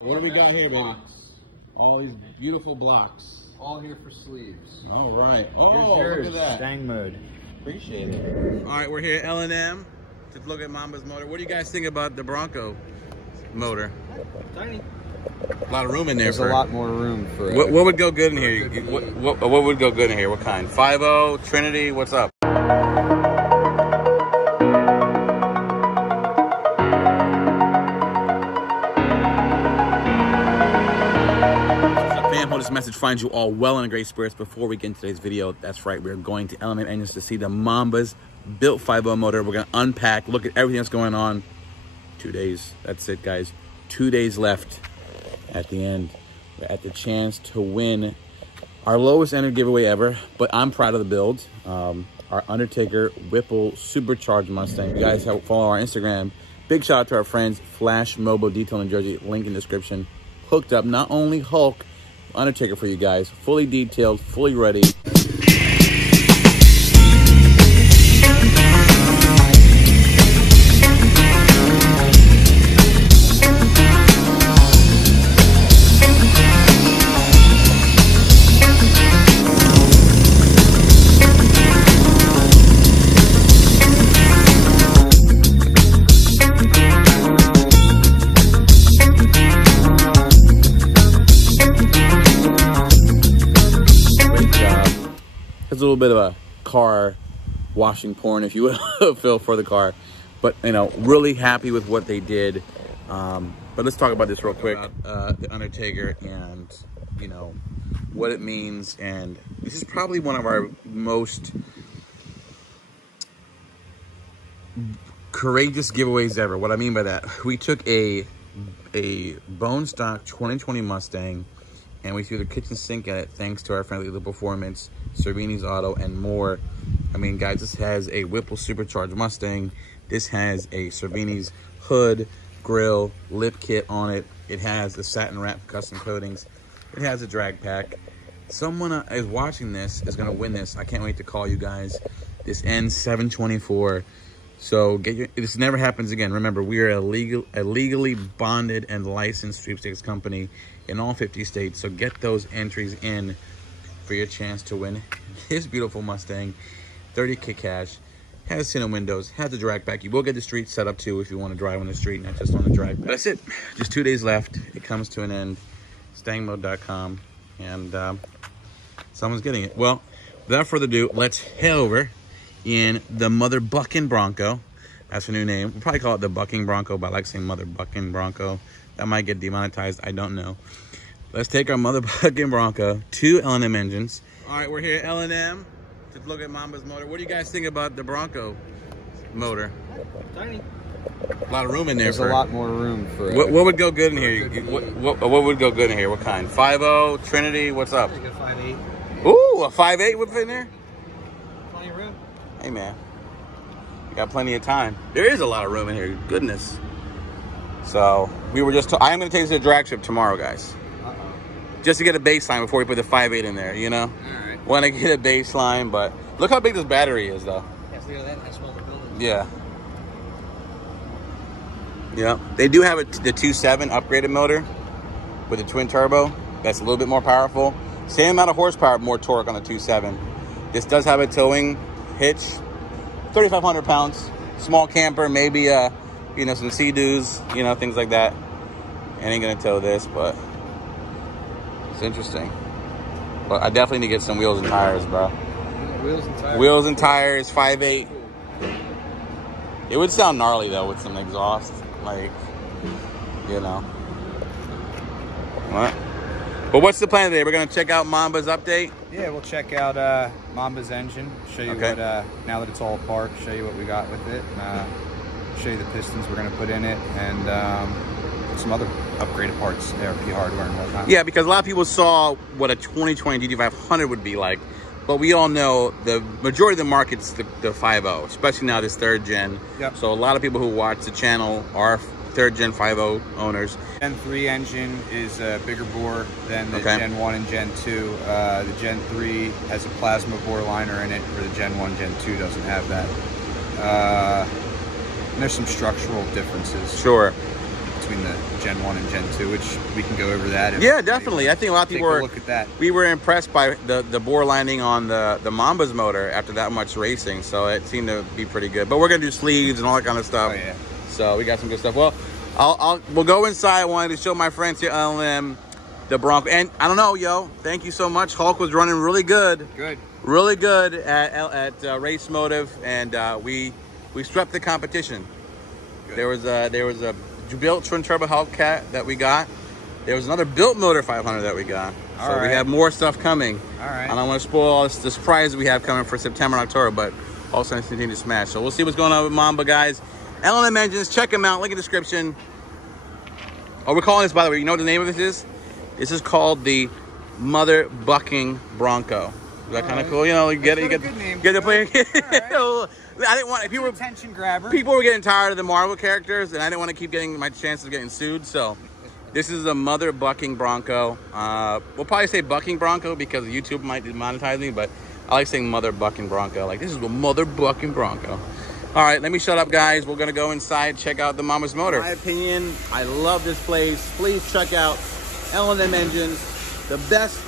What do we got here, baby? All these beautiful blocks. All here for sleeves. All right. Oh, look at that. Stangmode. Appreciate it. All right, we're here at L&M to look at Mamba's motor. What do you guys think about the Bronco motor? Tiny. A lot of room in there. There's a lot more room for. What would go good in here? What would go good in here? What kind? 5.0, Trinity. What's up? Hope this message finds you all well and in great spirits. Before we get into today's video, that's right, we're going to Element Engines to see the Mamba's built 5.0 motor. We're going to unpack, look at everything that's going on. 2 days. That's it, guys. 2 days left at the end. We're at the chance to win our lowest entered giveaway ever, but I'm proud of the build. Our Undertaker Whipple supercharged Mustang. If you guys follow our Instagram, big shout out to our friends Flash Mobile Detail in Jersey, link in description. Hooked up not only Hulk, Undertaker for you guys, fully detailed, fully ready. It's a little bit of a car washing porn, if you will, feel for the car, but you know, really happy with what they did. But let's talk about this real quick. The Undertaker and you know what it means, and this is probably one of our most courageous giveaways ever. What I mean by that, we took a bone stock 2020 Mustang and we threw the kitchen sink at it thanks to our friendly little performance, Cervini's Auto, and more. I mean, guys, this has a Whipple supercharged Mustang. This has a Cervini's hood, grill, lip kit on it. It has the satin wrap custom coatings. It has a drag pack. Someone is watching this is going to win this. I can't wait to call you guys. This ends 7/24. So this never happens again. Remember, we are a legally bonded and licensed sweepstakes company in all 50 states. So get those entries in for your chance to win this beautiful Mustang. 30K cash, has tinted windows, has a drag pack. You will get the street set up too if you want to drive on the street, not just on the drag pack. That's it. Just 2 days left. It comes to an end. Stangmode.com, and someone's getting it. Well, without further ado, let's head over in the Mother Bucking Bronco. That's her new name. We'll probably call it the Bucking Bronco, but I like saying Mother Bucking Bronco. That might get demonetized. I don't know. Let's take our Mother Bucking Bronco to L&M Engines. All right, we're here at L&M to look at Mamba's motor. What do you guys think about the Bronco motor? Tiny. A lot of room in there. There's a lot more room for. What would go good in here? What would go good in here? What kind? 5.0, Trinity. What's up? 5.8. Ooh, a 5.8 would fit in there. Plenty of room. Hey man, you got plenty of time. There is a lot of room in here. Goodness. So we were just. I am going to take this to the drag strip tomorrow, guys. Just to get a baseline before we put the 5.8 in there. You know. All right. Want to get a baseline, but look how big this battery is, though. Yeah, look at that. That's smaller building. Yeah. Yeah. They do have the 2.7 upgraded motor with a twin turbo. That's a little bit more powerful. Same amount of horsepower, more torque on the 2.7. This does have a towing hitch, 3,500 pounds, small camper, maybe you know, some Sea-Doos, you know, things like that. I ain't gonna tow this, but it's interesting. But I definitely need to get some wheels and tires, bro. Wheels and tires. Wheels and tires, 5.8. It would sound gnarly though with some exhaust, like, you know. What? But what's the plan today? We're gonna check out Mamba's update. Yeah, we'll check out Mamba's engine. Show you what now that it's all apart. Show you what we got with it. Show you the pistons we're gonna put in it, and some other upgraded parts, ARP hardware and whatnot. Yeah, because a lot of people saw what a 2020 GT500 would be like, but we all know the majority of the market's the 5.0, especially now this third gen. Yep. So a lot of people who watch the channel are third gen 5.0 owners. Gen 3 engine is a bigger bore than the Gen 1 and Gen 2. The Gen 3 has a plasma bore liner in it, where the Gen 1, Gen 2 doesn't have that. And there's some structural differences. Sure. between the Gen 1 and Gen 2, which we can go over that. Yeah, definitely. I think a lot of people were, look at that. We were impressed by the bore lining on the Mamba's motor after that much racing, so it seemed to be pretty good. But we're gonna do sleeves and all that kind of stuff. Oh, yeah. So we got some good stuff. Well, we'll go inside. I wanted to show my friends here LM the Bronco, and I don't know, yo. Thank you so much. Hulk was running really good. Really good at Race Motive, and we swept the competition. Good. There was a built twin turbo Hellcat that we got. There was another built motor 500 that we got. So we have more stuff coming. All right. I don't want to spoil all the surprises we have coming for September and October, but also continue to smash. So we'll see what's going on with Mamba, guys. L&M Engines, check them out. Link in the description. Oh, we're calling this, by the way, you know what the name of this is? This is called the Mother Bucking Bronco. Is that kind of cool? You know, you get to play. Right. I didn't want people. Attention grabber. People were getting tired of the Marvel characters, and I didn't want to keep getting my chances of getting sued. So, this is a Mother Bucking Bronco. We'll probably say Bucking Bronco because YouTube might demonetize me, but I like saying Mother Bucking Bronco. Like, this is the Mother Bucking Bronco. All right, let me shut up, guys. We're gonna go inside, check out the Mamba's motor. In my opinion, I love this place. Please check out L&M Engines, the best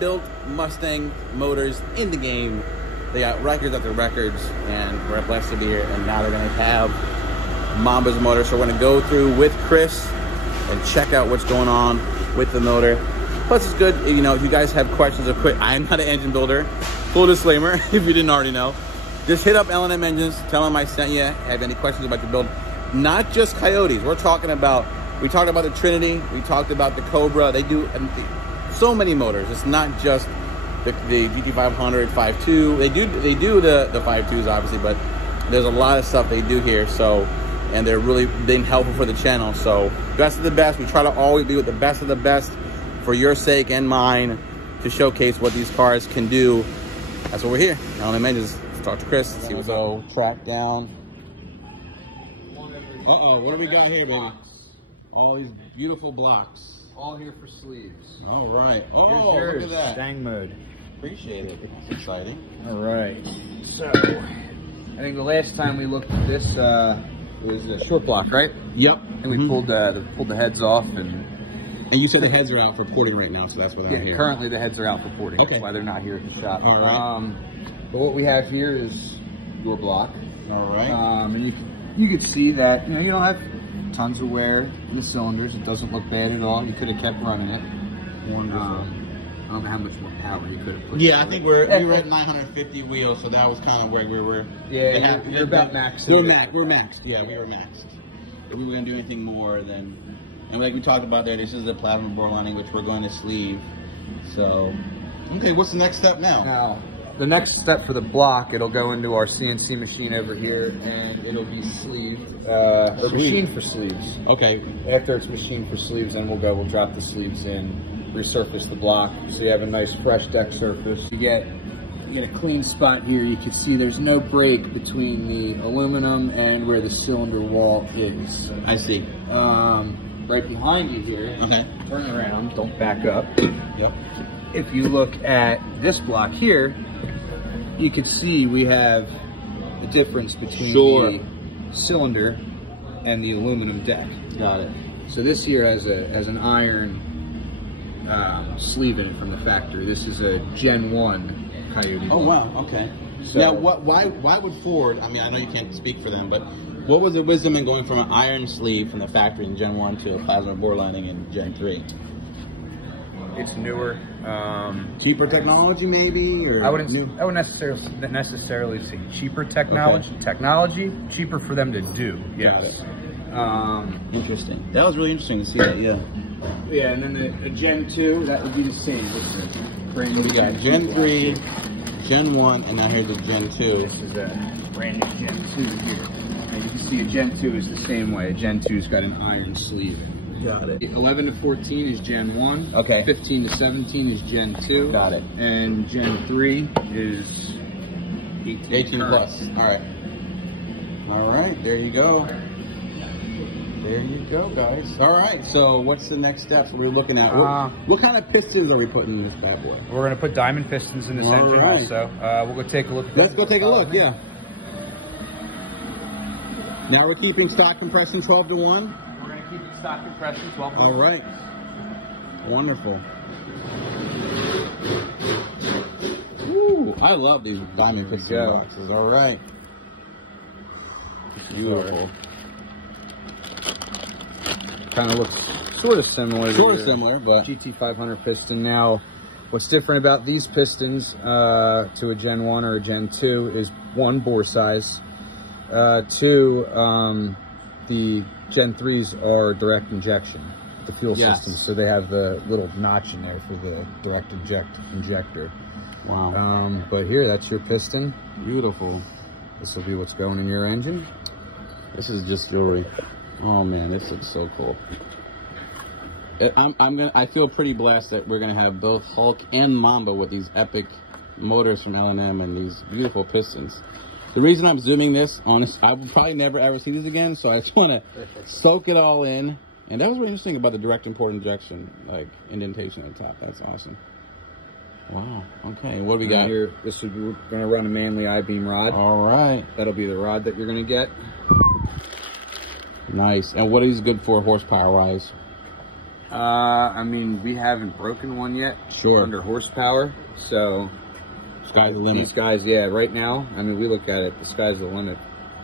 built Mustang motors in the game. They got records after records, and we're blessed to be here. And now they're gonna have Mamba's motor. So we're gonna go through with Chris and check out what's going on with the motor. Plus, it's good, you know, if you guys have questions or quick. I'm not an engine builder. Full disclaimer, if you didn't already know. Just hit up L&M Engines, tell them I sent you. Have any questions about the build? Not just Coyotes. We talked about the Trinity. We talked about the Cobra. They do so many motors. It's not just the GT500, 5.2. They do the 5.2s obviously, but there's a lot of stuff they do here. So, and they're really been helpful for the channel. So, best of the best. We try to always be with the best of the best for your sake and mine to showcase what these cars can do. That's what we're here. L&M Engines. Talk to Chris. See what's up. Track down. Uh-oh, what do we got here, baby? All these beautiful blocks. All here for sleeves. All right. Oh, look at that. Stangmode. Appreciate it. It's exciting. All right. So, I think the last time we looked at this was a short block, right? Yep. And we pulled the heads off, and you said the heads are out for porting right now, so that's what I'm here. Currently the heads are out for porting. Okay. That's why they're not here at the shop. All right. But what we have here is your block. All right. And you can see that you don't have tons of wear in the cylinders. It doesn't look bad at all. You could have kept running it. Wonderful. I don't know how much more power you could have put. Yeah, I think we were at 950 wheels, so that was kind of where we were. Yeah, you're about max. We're maxed. Yeah, we were maxed. If we were going to do anything more, then, and like we talked about there, this is the plasma bore lining, which we're going to sleeve. So, okay, what's the next step now? Now, the next step for the block, it'll go into our CNC machine over here, and it'll be sleeved, or machined for sleeves. Okay. After it's machined for sleeves, then we'll drop the sleeves in, resurface the block, so you have a nice fresh deck surface. You get a clean spot here. You can see there's no break between the aluminum and where the cylinder wall is. I see. Right behind you here. Okay. Turn around. Don't back up. Yep. If you look at this block here, you can see we have the difference between the cylinder and the aluminum deck. Got it. So this here has an iron sleeve in it from the factory. This is a Gen 1 Coyote. Oh wow, okay. So, now why would Ford, I mean I know you can't speak for them, but what was the wisdom in going from an iron sleeve from the factory in Gen 1 to a plasma bore lining in Gen 3? It's newer. Cheaper technology, maybe, or I wouldn't necessarily say cheaper technology. Okay. Technology cheaper for them to do. Yes. Interesting. That was really interesting to see that. Yeah. Yeah, and then a Gen 2 that would be the same. Brand new. We got Gen 3, Gen 1, and now here's a Gen 2. This is a brand new Gen 2 here. And you can see a Gen 2 is the same way. A Gen 2's got an iron sleeve. Got it. 11 to 14 is Gen 1. Okay. 15 to 17 is Gen 2. Got it. And Gen 3 is 18 plus. All right. All right. There you go. There you go, guys. All right. So what's the next steps we're looking at? What kind of pistons are we putting in this bad boy? We're going to put diamond pistons in this engine also. We'll go take a look at that. Let's go take a look, yeah. Now we're keeping stock compression 12 to 1. We're going to keep it stock impressions. Welcome. All right. Wonderful. Ooh, I love these diamond piston boxes. All right. Beautiful. Kind of looks sort of similar. Sort of similar, but GT500 piston. Now, what's different about these pistons to a Gen 1 or a Gen 2 is one, bore size. Two, the Gen 3s are direct injection, the fuel system, so they have the little notch in there for the direct injector. wow. But here, that's your piston. Beautiful. This will be what's going in your engine. This is just jewelry. Oh man, this looks so cool. I feel pretty blessed that we're gonna have both Hulk and Mamba with these epic motors from L&M and these beautiful pistons. The reason I'm zooming this, honest, I will probably never ever see these again, so I just want to soak it all in. And that was really interesting about the direct import injection, like indentation at the top. That's awesome. Wow. Okay, what do we got here? This is, we're going to run a Manly I-beam rod. All right. That'll be the rod that you're going to get. Nice. And what is good for horsepower-wise? I mean, we haven't broken one yet. Sure. Under horsepower, so sky's the limit. These guys, yeah, right now, I mean, we look at it, the sky's the limit.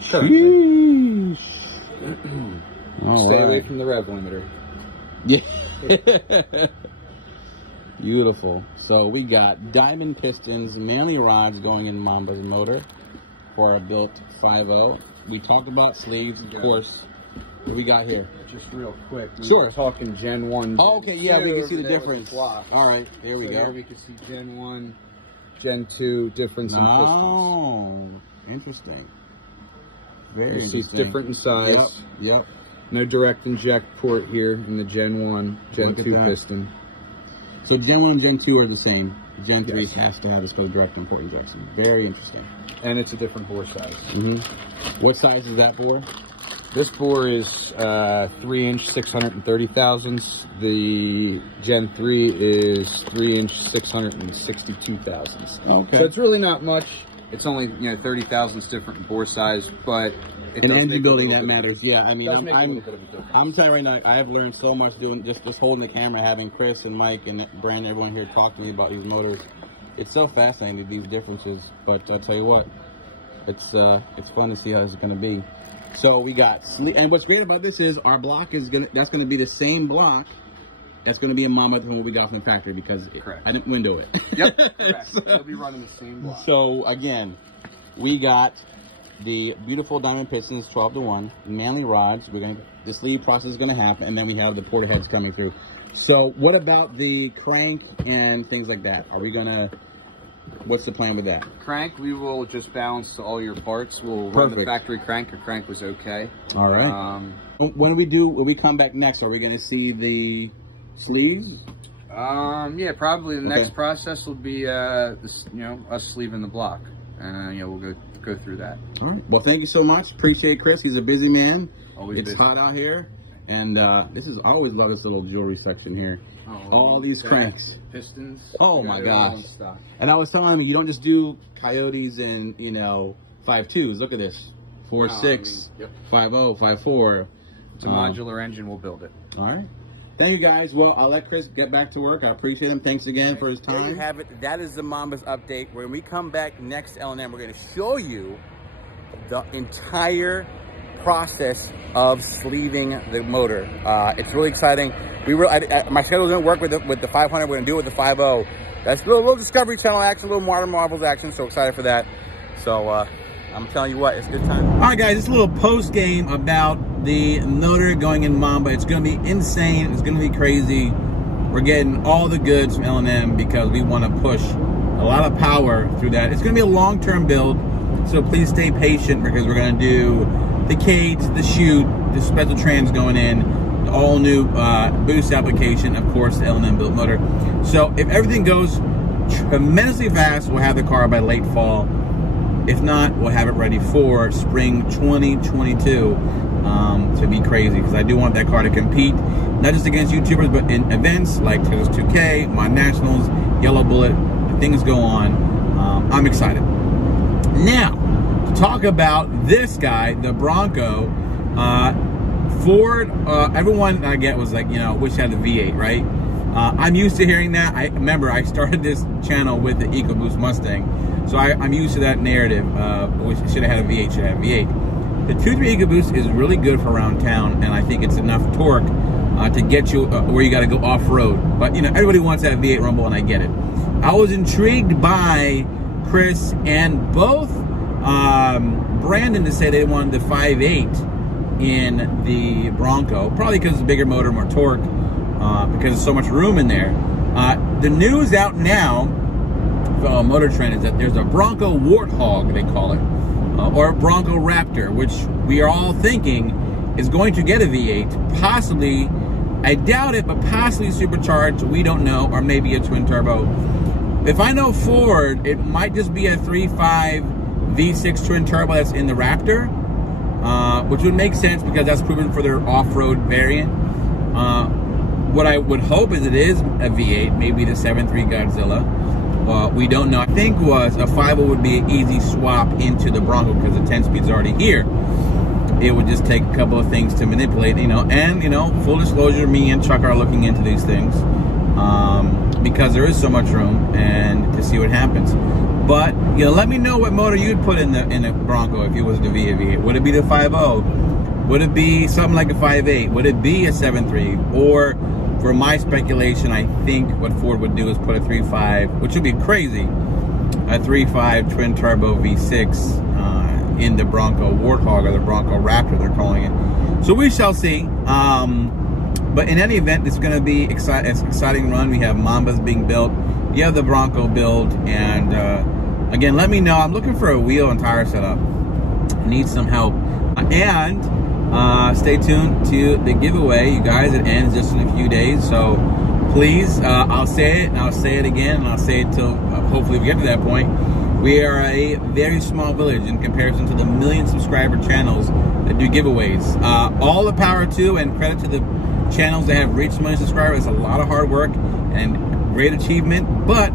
Sheesh. Stay away from the rev limiter. Yeah. Beautiful. So we got diamond pistons, Manly rods going in Mamba's motor for our built 5.0. We talked about sleeves, of course. What we got here? Just real quick. Sure. Talking Gen 1. Oh, okay, yeah, we can see the difference. All right, there we go. Here we can see Gen 1, Gen 2 difference in pistons. Oh, interesting. Very you interesting. see it's different in size. Yep. No direct inject port here in the Gen 1, Gen 2 piston. So Gen 1 and Gen 2 are the same. Gen 3 has to have this for direct import injection. Very interesting. And it's a different bore size. What size is that bore? This bore is 3-inch 630 thousandths. The Gen 3 is 3-inch 662 thousandths. Okay. So it's really not much. It's only 30 thousandths different in bore size, but in engine building that matters. Yeah, I mean, I'm telling you right now, I have learned so much doing just holding the camera, having Chris and Mike and Brandon, everyone here talk to me about these motors. It's so fascinating, these differences. But I'll tell you what, it's fun to see how it's going to be. So we got and what's great about this is our block is that's gonna be the same block that's gonna be in Mamba than what we got from the factory because I didn't window it. Yep, correct. So, we'll be running the same block. So again, we got the beautiful diamond pistons 12-to-1, Manly rods. The sleeve process is gonna happen, and then we have the porter heads coming through. So what about the crank and things like that? Are we gonna? What's the plan with that? Crank, we will just balance all your parts. We'll run the factory crank. Your crank was okay. All right. When we come back next, are we going to see the sleeves? Yeah, probably the next process will be us sleeving the block. We'll go through that. All right. Well, thank you so much. Appreciate Chris. He's a busy man. Always busy. Hot out here. And I always love this little jewelry section here. All these cranks. Pistons. Oh my gosh. And I was telling him, you don't just do Coyotes and, 5.2s. Look at this. 4.6, 5.0, 5.4. It's a modular engine. We'll build it. All right. Thank you, guys. Well, I'll let Chris get back to work. I appreciate him. Thanks again for his time. There you have it. That is the Mamba's update. When we come back next L&M, we're going to show you the entire process of sleeving the motor. It's really exciting. My schedule didn't work with the 500. We're going to do it with the 5.0. That's a little Discovery Channel action, a little Modern Marvels action. So excited for that. So I'm telling you what, it's a good time. All right, guys, this little post game about the motor going in Mamba. It's going to be insane. It's going to be crazy. We're getting all the goods from L&M because we want to push a lot of power through that. It's going to be a long-term build, so please stay patient because we're going to do the cates, the chute, the special trans going in, the all-new boost application, of course, the L&M built motor. So if everything goes tremendously fast, we'll have the car by late fall. If not, we'll have it ready for spring 2022 to be crazy, because I do want that car to compete, not just against YouTubers, but in events like Texas 2K, Mod Nationals, Yellow Bullet, things go on. I'm excited. Now, to talk about this guy, the Bronco, Ford, everyone I get was like, you know, wish I had the V8, right? I'm used to hearing that. I remember I started this channel with the EcoBoost Mustang, so I'm used to that narrative. Which should have had a V8, should have a V8. The 2.3 EcoBoost is really good for around town, and I think it's enough torque to get you where you got to go off-road. But, you know, everybody wants that V8 rumble, and I get it. I was intrigued by Chris and both Brandon to say they wanted the 5.8 in the Bronco, probably because it's a bigger motor, more torque, because there's so much room in there. The news out now, Motor Trend, is that there's a Bronco Warthog, they call it, or a Bronco Raptor, which we are all thinking is going to get a V8, possibly, I doubt it, but possibly supercharged, we don't know, or maybe a twin turbo. If I know Ford, it might just be a 3.5 V6 twin turbo that's in the Raptor, which would make sense because that's proven for their off-road variant. What I would hope is it is a V8, maybe the 7.3 Godzilla. We don't know. I think was a 5.0 would be an easy swap into the Bronco because the 10-speed's already here. It would just take a couple of things to manipulate, you know. And, you know, full disclosure, me and Chuck are looking into these things because there is so much room and to see what happens. But, you know, let me know what motor you'd put in the Bronco if it was the V8. Would it be the 5.0? Would it be something like a 5.8? Would it be a 7.3? Or, for my speculation, I think what Ford would do is put a 3.5, which would be crazy, a 3.5 twin turbo V6 in the Bronco Warthog or the Bronco Raptor, they're calling it. So we shall see. But in any event, it's going to be an exciting run. We have Mambas being built. You have the Bronco build. And again, let me know. I'm looking for a wheel and tire setup. I need some help. And stay tuned to the giveaway, you guys. It ends just in a few days. So please, I'll say it, and I'll say it again, and I'll say it till hopefully we get to that point. We are a very small village in comparison to the million subscriber channels that do giveaways. All the power to and credit to the channels that have reached 1 million subscribers. It's a lot of hard work and great achievement, but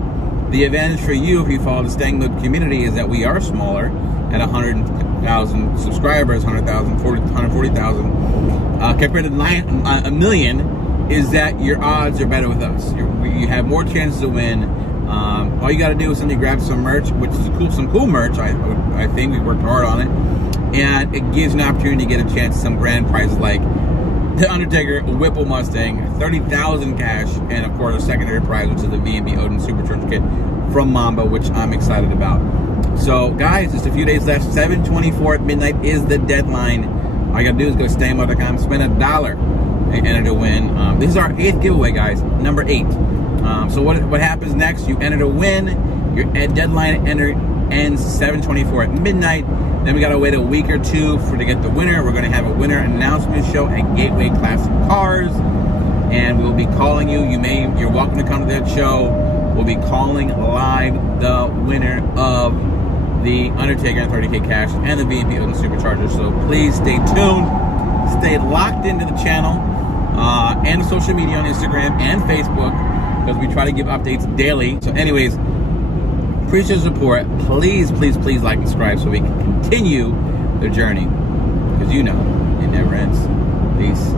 the advantage for you if you follow the Stangmode community is that we are smaller at 100,000 subscribers, 140,000, compared to a million, is that your odds are better with us. You have more chances to win. All you got to do is simply grab some merch, which is some cool merch. I think we worked hard on it, and it gives an opportunity to get a chance at some grand prizes like the Undertaker Whipple Mustang, 30,000 cash, and of course a secondary prize, which is the V&B Odin Supercharged kit from Mamba, which I'm excited about. So guys, just a few days left. 7/24 at midnight is the deadline. All you gotta do is go to Stangmode.com, spend $1, and enter to win. This is our 8th giveaway, guys, number 8. So what happens next? You enter to win. Your deadline ends 7/24 at midnight. Then we gotta wait a week or two to get the winner. We're gonna have a winner announcement show at Gateway Classic Cars, and we'll be calling you. You're welcome to come to that show. We'll be calling live the winner of the Undertaker and 30K cash and the V&B Odin Supercharger. So please stay tuned, stay locked into the channel and the social media on Instagram and Facebook, because we try to give updates daily. So anyways, appreciate the support. Please, please, please like and subscribe so we can continue the journey, because you know it never ends. Peace.